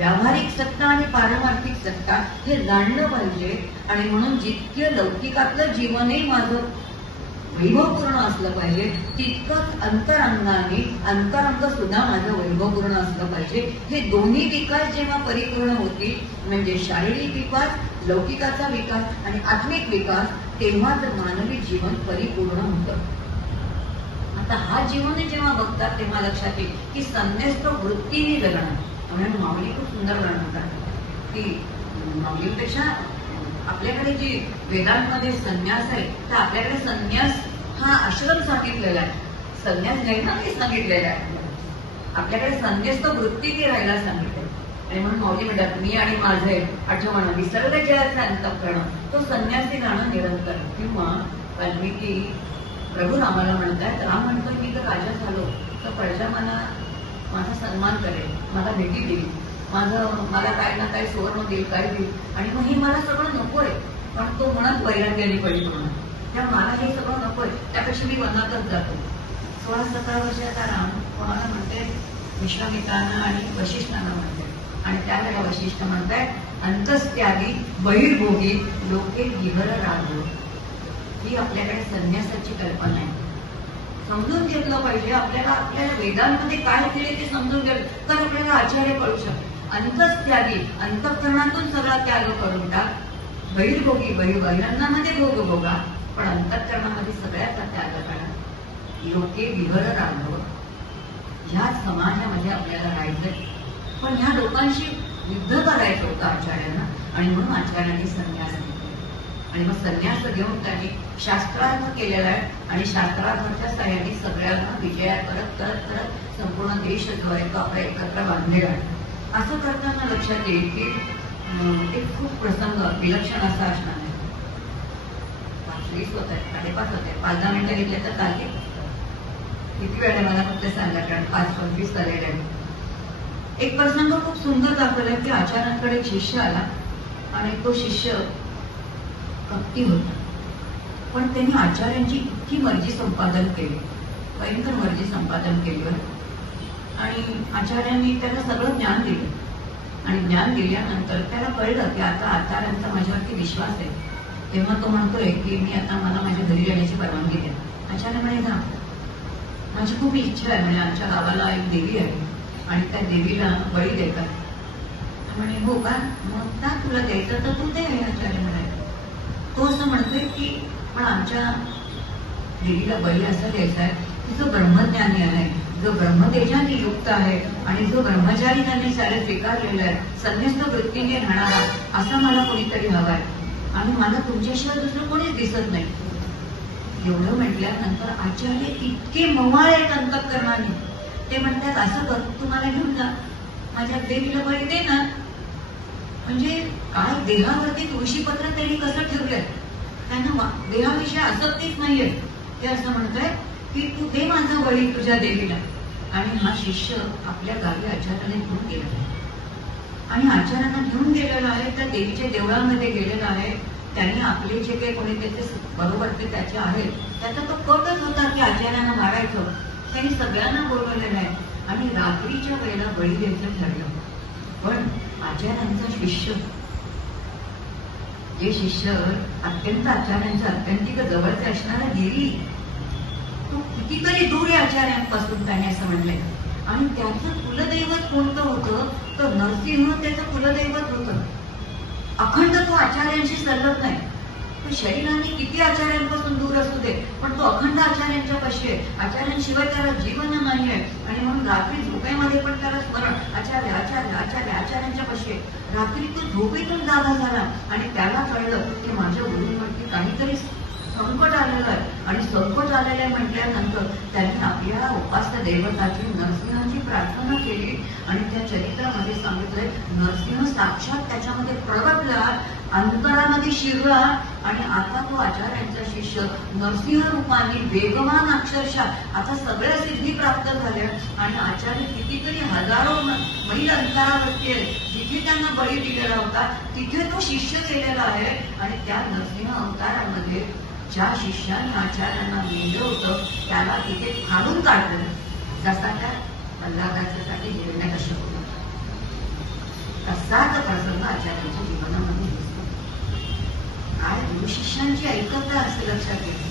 व्यावहारिक सत्ता आणि पारमार्थिक सत्ता हे जाणलं पाहिजे. आणि म्हणून जितकं लौकिकातलं जीवनही माझं वैभवपूर्ण असलं पाहिजे, तितकंच अंतरंग सुद्धा माझं वैभवपूर्ण असलं पाहिजे. हे दोन्ही विकास जेव्हा परिपूर्ण होतील, म्हणजे शारीरिक विकास, लौकिकाचा विकास आणि आत्मिक विकास, तेव्हाच मानवी जीवन परिपूर्ण होतं. आता हा जीवन जेव्हा बघतात तेव्हा लक्षात येईल की संन्यस्त वृत्तीने जगणं. म्हणून माऊली खूप सुंदर म्हणतात की माऊलीपेक्षा आपल्याकडे जी वेदांमध्ये संन्यास आहे, तर आपल्याकडे संन्यास हा आश्रम सांगितलेला आहे, संन्यास घ्यायला सांगितलेला आहे. आपल्याकडे संन्यस्त वृत्तीने राहायला सांगितलं. आणि म्हणून माऊली म्हणतात मी आणि माझे आठवण विसरलं जयाचं अंतःकरण, तो संन्यासी राहणं निरंतर. किंवा वाल्मिकी प्रभू रामाला म्हणतात, राम म्हणतो मी तर राजा झालो तर प्रजा माझा सन्मान करेल, मला भेटी देईल, मला काय ना काय सुवर्ण देईल, काय देईल. आणि मग हे मला सगळं नकोय. पण तो म्हणत वैराग्याने परिपूर्ण, त्या मला हे सगळं नकोय, त्यापेक्षा मी वनातच जातो. 16-17 वर्षाचा राम कोणाला म्हणते, विश्वामित्रांना आणि वशिष्ठांना म्हणते. आणि त्यावेळेला वशिष्ठ म्हणतात, अंतस्त्यागी बहिर्भोगी लोके विहर राघव. ही आपल्याकडे संन्यासाची कल्पना आहे. समजून घेतलं पाहिजे. आपल्याला वेदांमध्ये काय केले ते समजून घेतलं तर आपल्याला आचार्य कळू शकतो. अंतस्त्यागी, अंतःकरणातून सगळा त्याग करून टाक. बहिर्भोगी, बहिरंगामध्ये भोग भोगा, पण अंतःकरणामध्ये सगळ्याचा त्याग करा. लोके विहर राघव. ह्याच समाजामध्ये आपल्याला राहायचंय. पण ह्या लोकांशी युद्ध करायचं होतं आचार्यांना. आणि म्हणून आचार्यांनी संन्यास घेतला. आणि मग संन्यास घेऊन त्यांनी शास्त्रार्थ केलेला आहे. आणि शास्त्रार्थाच्या सहाय्याने सगळ्यांना विजया करत करत करत संपूर्ण देश जो आहे तो आपला एकत्र बांधलेला आहे. असं करताना लक्षात येईल की एक खूप प्रसंग विलक्षण असा असणार आहे. 5:20 होत आहेत, 5:30 होत आहेत, 5-10 मिनिटं घेतले तर चालते. किती वेळ आहे मला फक्त सांगा, कारण 5:25 झालेले आहे. एक प्रसंग खूप सुंदर दाखवलाय की आचार्यांकडे एक शिष्य आला आणि तो शिष्य भक्ती होता. पण त्यांनी आचार्यांची इतकी मर्जी संपादन केली, भयंकर मर्जी संपादन केली. आणि आचार्यांनी त्याला सगळं ज्ञान दिलं. आणि ज्ञान दिल्यानंतर त्याला कळलं की आता आचार्यांचा माझ्यावरती विश्वास आहे. तेव्हा तो म्हणतोय की मला माझ्या घरी जाण्याची परवानगी द्या. आचार्य म्हणे, जा, माझी खूप इच्छा आहे, म्हणजे आमच्या गावाला एक देवी आहे आणि त्या देवीला बळी देतात. म्हणे, हो का, मग का तुला द्यायचं तर तू दे. आचार्य म्हणाले. तो असं म्हणतोय की पण आमच्या देवीला बळी असं द्यायचा आहे की जो ब्रह्मज्ञानी आहे, जो ब्रह्मतेजाने युक्त आहे आणि जो ब्रह्मचारी त्यांनी सारे स्वीकारलेलं आहे, संन्यस्त वृत्तीने राहणारा असा मला कोणीतरी हवा आहे. आणि मला तुमच्याशिवाय दुसरं कोणीच दिसत नाही. एवढं म्हटल्यानंतर आचार्य इतके मवाळ आहेत अंतःकरणाने. ते म्हणतात, असं कर, तुम्हाला घेऊन जा, माझ्या देवीला बळी दे ना. म्हणजे काय देहावरती तुळशीपत्र त्यांनी कसं ठेवलंय, त्यांना देहाविषयी आसक्तीच नाहीये. ते असं म्हणताय की तू दे माझा बळी तुझ्या देवीला. आणि हा शिष्य आपल्या गावी आचार्याने घेऊन गेला आणि आचार्यांना घेऊन गेलेला आहे, त्या देवीच्या देवळामध्ये गेलेला आहे. त्यांनी आपले जे काही कोणी त्याचे बरोबर ते त्याचे आहेत त्याचा तो कटच होता की आचार्यांना मारायचं. त्यांनी सगळ्यांना बोलवलेलं आहे आणि रात्रीच्या वेळेला बळी द्यायचं ठरलं. पण आचार्यांचा शिष्य, जे शिष्य अत्यंत आचार्यांच्या अत्यंतिक जवळचे असणारा गिरी, तो कितीतरी दूर आहे आचार्यांपासून, त्याने असं म्हणलंय. आणि त्याचं कुलदैवत कोणतं होतं तर नरसिंह त्याचं कुलदैवत होतं. अखंड तो आचार्यांशी सरलत नाही. तो शरीराने किती आचार्यांपासून दूर असू दे, पण तो अखंड आचार्यांच्या पाशी आहे. आचार्यांशिवाय त्याला जीवन नाही आहे. आणि म्हणून रात्री झोपेमध्ये पण त्याला स्मरण, आचार्य आचार्य आचार्य आचार्यांच्या पाशी आहे. रात्री तो झोपेतून जागा झाला आणि त्याला कळलं की माझ्या गुरूंवरती काहीतरी संकट आलेलं आहे. आणि संकट आलेलं आहे म्हटल्यानंतर त्यांनी आपल्या उपास्य दैवताची नरसिंहाची प्रार्थना केली. आणि त्या चरित्रामध्ये सांगितलंय, नरसिंह साक्षात त्याच्यामध्ये प्रगटला, अंतरामध्ये शिरला. आणि आता तो आचार्यांचा शिष्य नरसिंह रूपाने वेगवान अक्षरशः आता सगळ्या सिद्धी प्राप्त झाल्या. आणि आचार्य कितीतरी हजारो मैल अंतरावरती आहे, जिथे त्यांना बळी दिलेला होता तिथे तो शिष्य गेलेला आहे. आणि त्या नरसिंह अवतारामध्ये ज्या शिष्याने आचार्यांना नेलं होतं त्याला तिथे फाडून काढलं, जसा त्या प्रल्हादाच्यासाठी हिरण्यकश्यप होता. तसाच प्रसंग आचार्यांच्या जीवनामध्ये दिसतो. काय गुरु शिष्यांची ऐकता असं लक्षात येतं.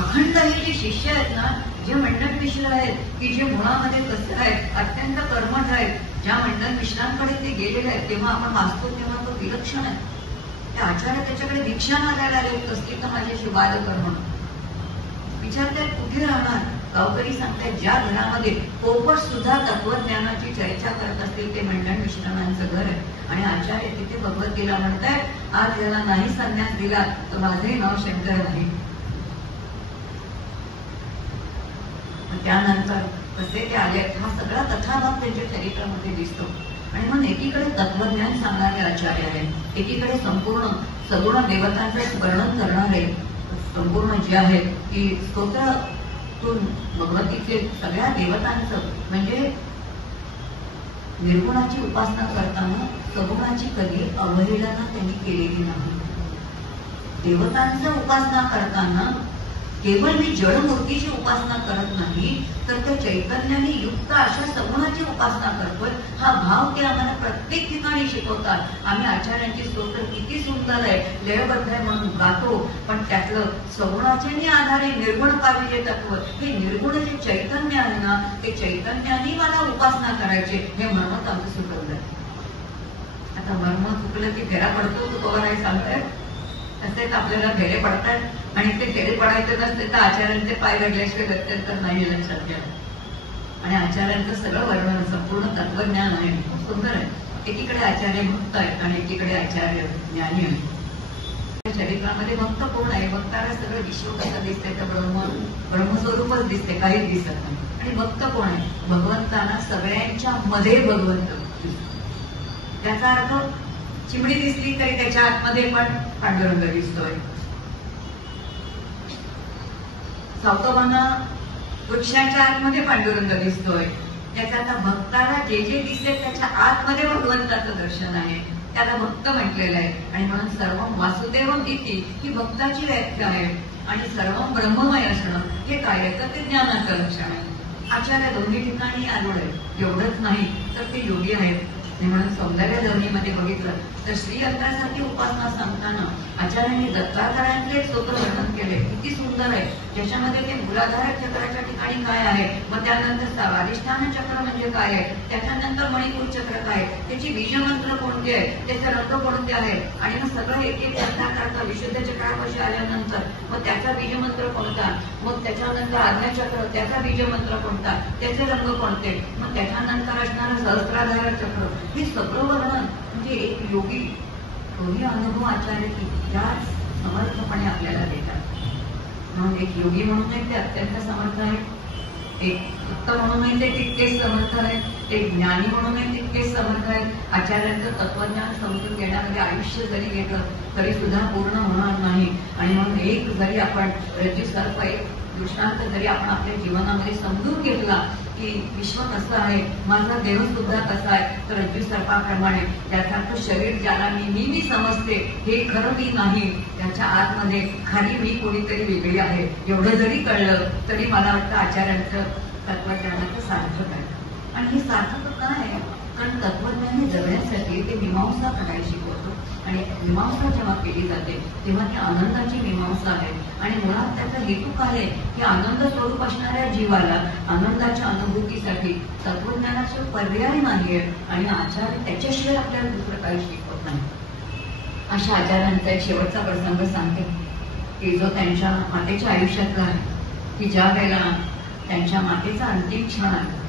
अखंड हे जे शिष्य आहेत ना, जे मंडन मिश्र आहेत, की जे मुळामध्ये कसं आहेत, अत्यंत कर्मठ आहेत, ज्या मंडन मिश्रांकडे ते गेलेले आहेत, तेव्हा आपण वाचतो तेव्हा तो विलक्षण आहे. ते आचार्य त्याच्याकडे दीक्षा मागायला आले, कसली तर माझ्याशी बालकर्म विचारतायत कुठे राहणार. गावकरी सांगतायत ज्या घरामध्ये पोपट सुद्धा तत्वज्ञानाची चर्चा करत असतील ते मंडन मिश्रांचं घर आहे. आणि आचार्य तिथे भगवद्गीता म्हणतायत, आज ज्याला नाही संन्यास दिला तर माझे नाव शंकर नाही. त्यानंतर कसे ते आले, हा सगळा कथाभाग त्यांच्या चरित्रामध्ये दिसतो. आणि मग एकीकडे तत्वज्ञान सांगणारे आचार्य आहेत, एकीकडे संपूर्ण सगुण देवतांचं वर्णन करणारे संपूर्ण जे आहेत की स्तोत्रातून भगवतीचे सगळ्या देवतांचं म्हणजे निर्गुणाची उपासना करताना सगुणाची कधी अवहेलना त्यांनी केलेली नाही. देवतांचं उपासना करताना केवळ मी जडमूर्तीची उपासना करत नाही, तर त्या चैतन्याने युक्त अशा सगुणाची उपासना करतोय, हा भाव ते आम्हाला प्रत्येक ठिकाणी शिकवतात. आम्ही आचार्यांची स्तोत्र किती सुंदर आहे, लयबद्ध आहे म्हणून गातो, पण त्यातलं सगुणाच्याही आधारे निर्गुण पाविले तत्व, हे निर्गुण जे चैतन्य आहे ना, ते चैतन्याने मला उपासना करायचे, हे मर्मच आमचं सुचवलंय. आता मर्म चुकलं की फेरा पडतो, तुकोबा नाही सांगतायत तसेच आपल्याला फेरे पडतात. आणि ते फेरे पडायचे नसते तर आचार्यांचे पाय रडल्याशिवाय गत्यंतर नाही लक्षात घ्या. आणि आचार्यांचं सगळं वर्णन संपूर्ण तत्वज्ञान आहे, खूप सुंदर आहे. एकीकडे आचार्य भक्त आहेत आणि एकीकडे आचार्य ज्ञानी आहे. चरित्रामध्ये भक्त कोण आहे, भक्ताला सगळं विश्व कसं दिसतंय तर ब्रह्मस्वरूपच दिसते, काहीच दिसत नाही. आणि भक्त कोण आहे, भगवंताना सगळ्यांच्या मध्ये भगवंत. त्याचा अर्थ चिमणी दिसली तरी त्याच्या आतमध्ये पण पांडुरंग दिसतोय. सावकाबांना वृक्षाच्या आतमध्ये पांडुरंग दिसतोय. त्याचा आता भक्ताला जे जे दिसते त्याच्या आतमध्ये भगवंताचं दर्शन आहे, त्याला भक्त म्हटलेलं आहे. आणि म्हणून सर्व वासुदेवम इति ही भक्ताची व्याख्या आहे. आणि सर्व ब्रह्ममय असणं हे काय आहे तर ते ज्ञानाचं लक्षण आहे. आचार्य दोन्ही ठिकाणी आरूढ आहे. एवढंच नाही तर ते योगी आहेत. म्हणून सौंदर्य लहरीमध्ये बघितलं तर श्रीयंत्रासारखी उपासना सांगताना आचार्यांनी दत्तावतारांचे स्तोत्र वर्णन केले, किती सुंदर आहे. ज्याच्यामध्ये ते मूलाधार चक्राच्या ठिकाणी काय आहे, मग त्यानंतर अधिष्ठान चक्र म्हणजे काय आहे, त्याच्यानंतर मणिपूर चक्र काय, त्याची बीजमंत्र कोणते आहे, त्याचे रंग कोणते आहेत, आणि मग सगळं एक एक करता विशुद्ध चक्रापाशी आल्यानंतर मग त्याचा बीजमंत्र कोणता, मग त्याच्यानंतर आज्ञाचक्र त्याचा बीजमंत्र कोणता, त्याचे रंग कोणते, मग त्याच्यानंतर असणारं सहस्राधार चक्र, हे सगळं वर्णन. म्हणजे एक योगी दोन्ही अनुभव आचार्य तितक्याच समर्थपणे आपल्याला देतात. म्हणून एक योगी म्हणूनही ते अत्यंत समर्थ आहे, एक भक्त म्हणूनही ते तितकेच समर्थ आहेत, एक ज्ञानी म्हणूनही तितकेच समर्थ आहेत. आचार्यांचं तत्वज्ञान समजून घेण्यामध्ये आयुष्य जरी घेतलं तरी सुद्धा पूर्ण होणार नाही. आणि म्हणून एक जरी आपण रज्जू सर्प एक दृष्टांत जरी आपण आपल्या जीवनामध्ये समजून घेतला की विश्व कसं आहे, माझा देह सुद्धा कसा आहे, तर रज्जू सर्पाप्रमाणे त्यासारखं शरीर ज्याला मी समजते हे खरं मी नाही, त्याच्या आतमध्ये खाली मी कोणीतरी वेगळी आहे, एवढं जरी कळलं तरी मला वाटतं आचार्यांचं तत्वज्ञानाचं सार्थक आहे. आणि हे सार्थक काय आहे, कारण तत्वज्ञानी जगण्यासाठी ते मीमांसा करायला शिकवतो. आणि मीमांसा जेव्हा केली जाते तेव्हा ती आनंदाची मीमांसा आहे. आणि मुळात त्याचा हेतू काय आहे की आनंद स्वरूप असणाऱ्या जीवाला आनंदाच्या अनुभूतीसाठी तत्वज्ञानाचे पर्याय नाहीये. आणि आचार्य त्याच्याशिवाय आपल्याला दुसरं काही शिकवत नाही. अशा आचार्यांचा एक शेवटचा प्रसंग सांगते की जो त्यांच्या मातेच्या आयुष्यातला आहे, की ज्या वेळेला त्यांच्या मातेचा अंतिम क्षण आहे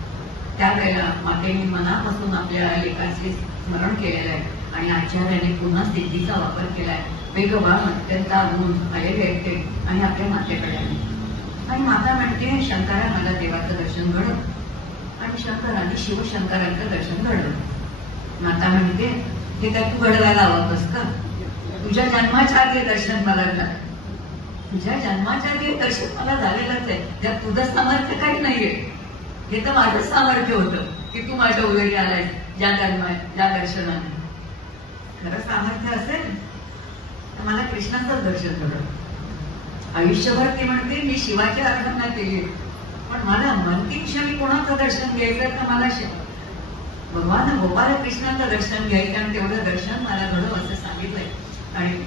त्यावेळेला मातेने मनापासून आपल्या लेखाचे स्मरण केलेलं आहे. आणि आचार्याने पुन्हा सिद्धीचा वापर केलाय. वेगवान अत्यंत अगून आलेले आहेत ते आणि आपल्या मातेकडे आले. आणि माता म्हणते शंकरा मला देवाचं दर्शन घडलं. आणि शंकराने शिवशंकरांचं दर्शन घडलं. माता म्हणते हे काय तू घडवायला हवंस का, तुझ्या जन्माच्या आधी दर्शन मला झालं, तुझ्या जन्माच्या आधी दर्शन मला झालेलंच आहे, त्यात तुझं सामर्थ्य काही नाहीये, हे तर माझं सामर्थ्य होतं की तू माझ्या उदरी आलाय ज्या जन्मात ज्या दर्शनाने. खरं सामर्थ्य असेल तर मला कृष्णाचं दर्शन घडलं. आयुष्यभर ती म्हणते मी शिवाची आराधना केली, पण मला अंतिम क्षणी कोणाचं दर्शन घ्यायचं तर मला भगवान गोपालकृष्णाचं दर्शन घ्यायचं आणि तेवढं दर्शन मला घडव असं सांगितलंय. आणि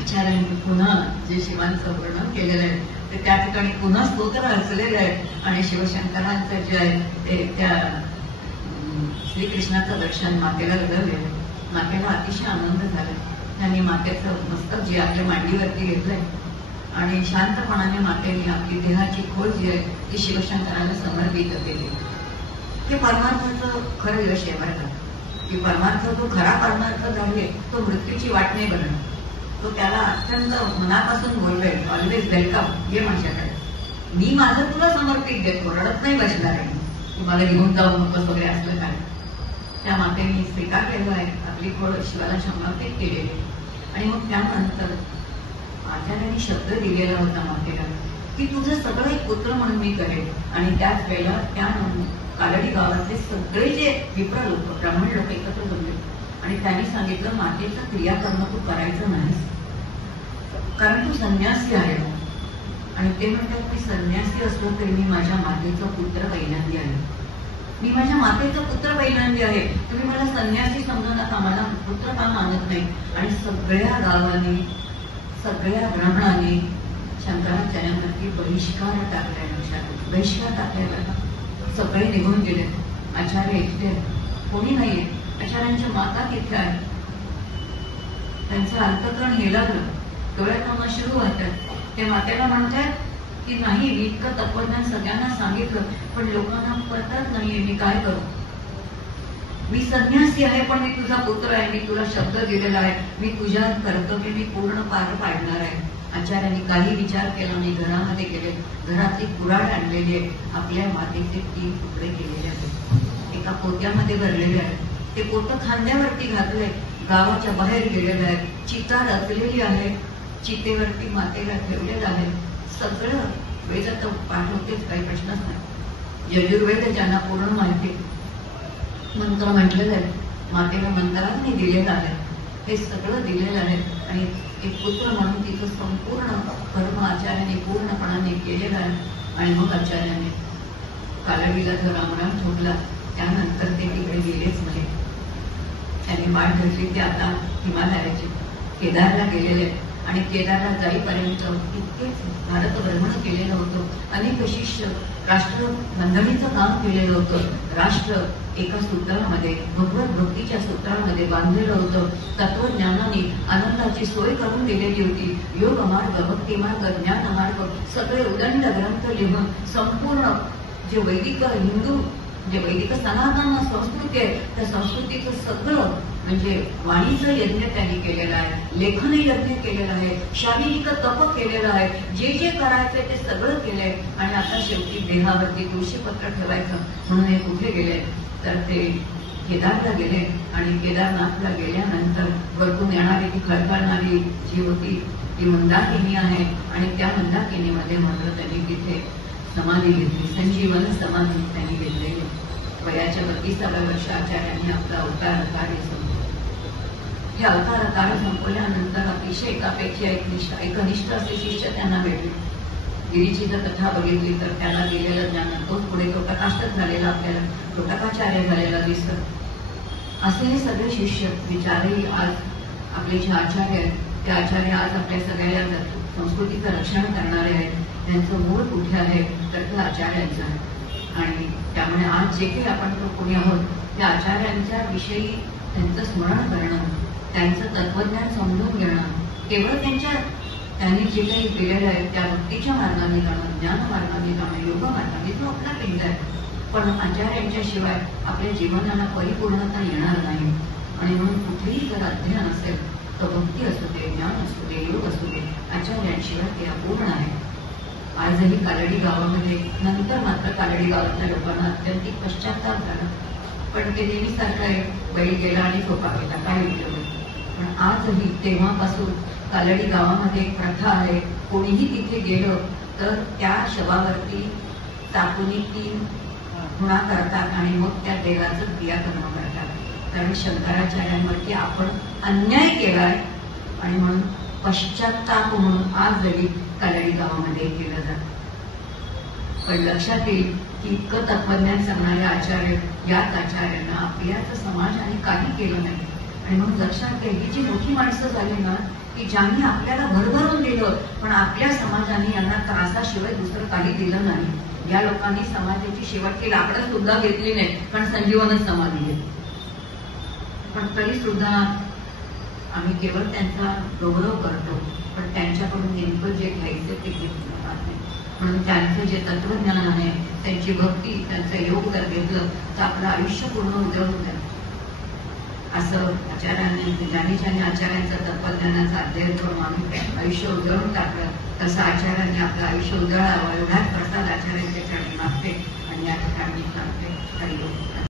आचार्यांनी पुन्हा जे शिवांचं वर्णन केलेलं आहे ते त्या ठिकाणी पुन्हा स्तोत्र रचलेलं आहे. आणि शिवशंकरांचं जे आहे ते त्या श्रीकृष्णाचं दर्शन मातेला घडवले. मातेला अतिशय आनंद झाला. त्यांनी मातेचं मस्तक जे आपल्या मांडीवरती घेतलंय आणि शांतपणाने मातेने आपली देहाची खोल जी आहे ती शिवशंकराला समर्पित केली. हे परमार्थाचं खरं यश आहे बरं का, की परमार्थ तो खरा परमार्थ झाले तो मृत्यूची वाट नाही बघणार. तो त्याला अत्यंत मनापासून बोलवेल, ऑलवेज वेलकम, ये माझ्याकडे, मी माझं तुला समर्पित देतो, रडत नाही बसणार आहे की मला निघून जाऊ नकोस वगैरे असलं काय. त्या मातेने स्वीकार केला आहे, आपली खोड शिवाला समर्पित केलेली. आणि मग त्यानंतर आचार्यांनी शब्द दिलेला होता मातेला की तुझं सगळं एक पुत्र म्हणून मी करेल. आणि त्याच वेळेला त्या कालडी गावातले सगळे जे विप्र लोक, ब्राह्मण लोक एकत्र जमले आणि त्यांनी सांगितलं मातेचं क्रियाकर्म तू करायचं नाहीस, कारण तू संन्यासी आहे. आणि ते म्हणतात की संन्यासी असलो तरी मी माझ्या मातेचा पुत्र पहिल्यांदी आहे, मी माझ्या मातेचा पुत्र पहिल्यांदी आहे, तुम्ही मला संन्यासी समजू नका, मला पुत्र का मानत नाही. आणि सगळ्या गावाने, सगळ्या ब्राह्मणांनी शंकराचार्यांवरती बहिष्कार टाकलाय. लक्षात, बहिष्कार टाकलाय. सगळे निघून गेले. आचार्य एकटे, कोणी नाहीये. आचार्यांच्या माता तिथे आहे. त्यांचं अंतःकरण हेलावलं, डोळ्यात अश्रू वाहतात. ते मातेला म्हणतात की नाही, मी इतकं तत्वज्ञान सगळ्यांना सांगितलं पण लोकांना पटत नाहीये, मी काय करू. मी संन्यासी आहे पण मी तुझा पुत्र आहे, मी तुला शब्द दिलेला आहे, मी तुझ्या कर्तव्य मी पूर्ण पार पाडणार आहे. आचार्यांनी काही विचार केला नाही. घरामध्ये गेले, घरातली कुऱ्हाड आणलेली आहे, आपल्या मातेचे 3 तुकडे केलेले आहेत, एका पोत्यामध्ये भरलेले आहेत. ते पोतं खांद्यावरती घातलंय, गावाच्या बाहेर गेलेलं आहे. चिता रचलेली आहे, चितेवरती मातेला ठेवलेलं आहे. सगळं वेद तर पाठवतेच, काही प्रश्नच नाही. यजुर्वेद ज्यांना पूर्ण माहिती, मंत्र म्हटलेलं आहे, मातेला मंत्रांनी दिलेलं आहे, हे सगळं दिलेलं आहे. आणि एक पुत्र म्हणून तिचं संपूर्ण कर्म आचार्याने पूर्णपणाने केलेलं आहे. आणि मग आचार्याने कालडीला जो रामराम ठोकला त्यानंतर ते तिकडे गेलेच नाही. त्यांनी वाट धरली ते आता हिमालयाचे केदारला गेलेले. आणि केदारला जाईपर्यंत इतकेच भारत भ्रमण केलेलं होतं. अनेक शिष्य राष्ट्र बंधणीचं काम केलेलं होतं. राष्ट्र एका सूत्रामध्ये, भगवत भक्तीच्या सूत्रामध्ये बांधलेलं होतं. तत्वज्ञानाने आनंदाची सोय करून दिलेली होती. योग मार्ग, भक्ती मार्ग, ज्ञान मार्ग, सगळे उदंड ग्रंथ लिहून संपूर्ण जे वैदिक हिंदू, जे वैदिक सनातन संस्कृती आहे त्या संस्कृतीचं सगळं म्हणजे वाणीचं यज्ञ त्यांनी केलेलं आहे, लेखन यज्ञ केलेलं आहे, शारीरिक तप केलेलं आहे, जे जे करायचंय ते सगळं केलंय. आणि आता शेवटी देहावरती तुळशीपत्र ठेवायचं म्हणून हे कुठे गेले तर ते केदारला गेले. आणि केदारनाथला गेल्यानंतर वरतून येणारी ती खळखळणारी जी होती ती मंदाकिनी आहे. आणि त्या मंदाकिनीमध्ये मात्र त्यांनी तिथे समाधी घेतली, संजीवन समाधी त्यांनी घेतलेली. वयाच्या 32व्या वर्षी आचार्यांनी आपला अवतार कार्य संपवलं. हे अवतार कार्य संपवल्यानंतर अतिशय एकापेक्षा एक कनिष्ठ असे शिष्य त्यांना भेटले. गिरीची जर कथा बघितली तर त्याला दिलेलं ज्ञान तोच पुढे प्रकाशच झालेला, आपल्याला प्रकाशाचार्य झालेला दिसत. असे हे सगळे शिष्य विचारही आज आपले जे आचार्य आहेत ते आचार्य आज आपल्या सगळ्या संस्कृतीचं रक्षण करणारे आहेत. त्यांचं मूळ कुठे आहे तर ते आचार्यांचं आहे. आणि त्यामुळे आज जे काही आपण कोणी आहोत त्या आचार्यांच्या विषयी त्यांचं स्मरण करणं, त्यांचं तत्वज्ञान समजून घेणं, केवळ त्यांनी जे काही दिलेलं आहे त्या भक्तीच्या मार्गाने जाणं, ज्ञान मार्गाने जाणं, योग मार्गाने, तो आपला पिंड आहे. पण आचार्यांच्या शिवाय आपल्या जीवनाला परिपूर्णता येणार नाही. आणि म्हणून कुठेही जर अध्ययन असेल तर भक्ती असू दे, ज्ञान असू दे, योग असू दे, आचार्यांशिवाय ते अपूर्ण आहे. आजही कालडी गावामध्ये, नंतर मात्र कालडी गावातल्या लोकांना अत्यंत पश्चाताप झाला. पण ते नेहमीसारखं आहे, बैल गेला आणि सोपा केला, काय उपयोग. पण आजही तेव्हापासून कालडी गावामध्ये एक प्रथा आहे, कोणीही तिथे गेलं तर त्या शवावरती चाकूनी 3 खुणा करतात आणि मग त्या देवाचं क्रियाकर्म करतात. कारण शंकराचार्यांवरती आपण अन्याय केलाय आणि म्हणून पश्चाताप म्हणून आज जरी कालडी गावामध्ये केलं जातं. पण लक्षात येईल की इतकं तत्वज्ञान सांगणारे आचार्य, याच आचार्यांना आपल्याच समाजाने काही केलं नाही. आणि म्हणून लक्षात घ्या, ही जी मोठी माणसं झाली ना, की ज्यांनी आपल्याला भरभरून दिलं, पण आपल्या समाजाने यांना त्रासाशिवाय दुसरं काही दिलं नाही. या लोकांनी समाजाची शेवटची लाकडं सुद्धा घेतली नाही, पण संजीवनच समाधी घेतली. पण तरी सुद्धा आम्ही केवळ त्यांचा गौरव करतो, पण त्यांच्याकडून नेमकं जे घ्यायचं ते घेतलं नाही. म्हणून त्यांचं जे तत्वज्ञान आहे, त्यांची भक्ती, त्यांचं योग जर घेतलं तर आपलं आयुष्य पूर्ण उजळून जातं. असं आचार्यांनी, ज्याने आचार्यांचा तत्वज्ञानाचा अध्ययन करून आम्ही आयुष्य उजळून टाकलं, तसं आचार्यांनी आपलं आयुष्य उजळावं एवढाच प्रसाद आचार्यांच्या चरणी मागते आणि या ठिकाणी सांगते. हरिओम.